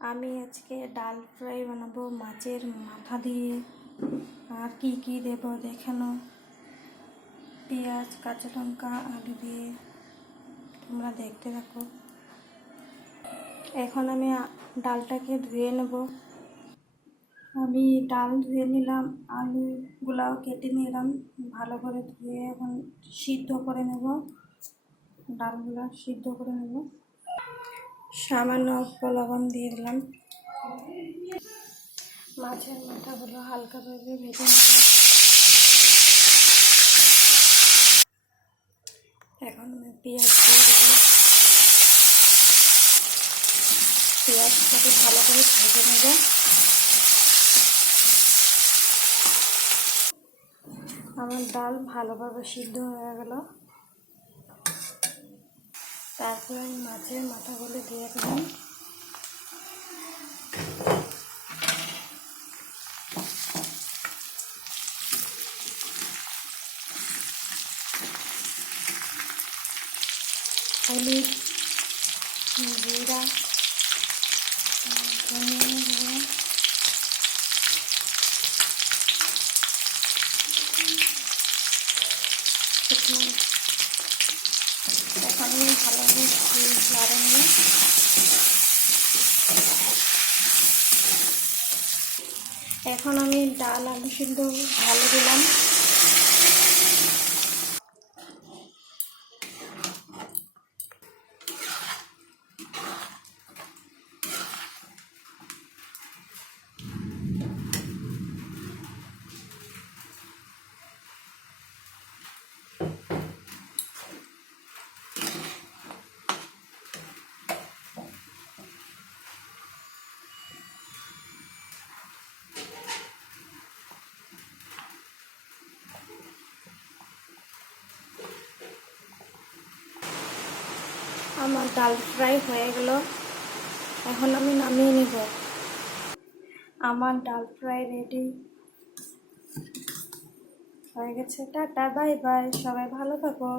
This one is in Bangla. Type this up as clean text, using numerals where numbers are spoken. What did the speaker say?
আমি আজকে ডাল ফ্রাই বানাবো মাছের মাথা দিয়ে। আর কি কি দেব দেখানো, পেঁয়াজ, কাঁচা লঙ্কা, আলু দিয়ে। তোমরা দেখতে থাকো। এখন আমি ডালটাকে ধুয়ে নেব। আমি ডাল ধুয়ে নিলাম, আলুগুলাও কেটে নিলাম, ভালো করে ধুয়ে এখন সিদ্ধ করে নেব। ডালগুলা সিদ্ধ করে নেব। সামান্য অল্প লবণ দিয়ে দিলাম। মাছের মাথাগুলো হালকাভাবে ভেজে নেব। এখন আমি পেঁয়াজ দিয়ে দেবো। পেঁয়াজটাকে ভালো করে ভেজে নেব। আমার ডাল ভালোভাবে সিদ্ধ হয়ে গেল। তারপরে আমি মাছের মাথাগুলো দিয়ে দিলাম। হলুদ, জিরা, ধনিয়া গুঁড়ো, এখন আমি ভালোভাবে নাড়ে নিয়ে এখন আমি ডাল আলু সিদ্ধ ভালো দিলাম। আমার ডাল ফ্রাই হয়ে গেল। এখন আমি নামিয়ে নিব। আমার ডাল ফ্রাই রেডি হয়ে গেছে। টাটা, বাই বাই, সবাই ভালো থাকো।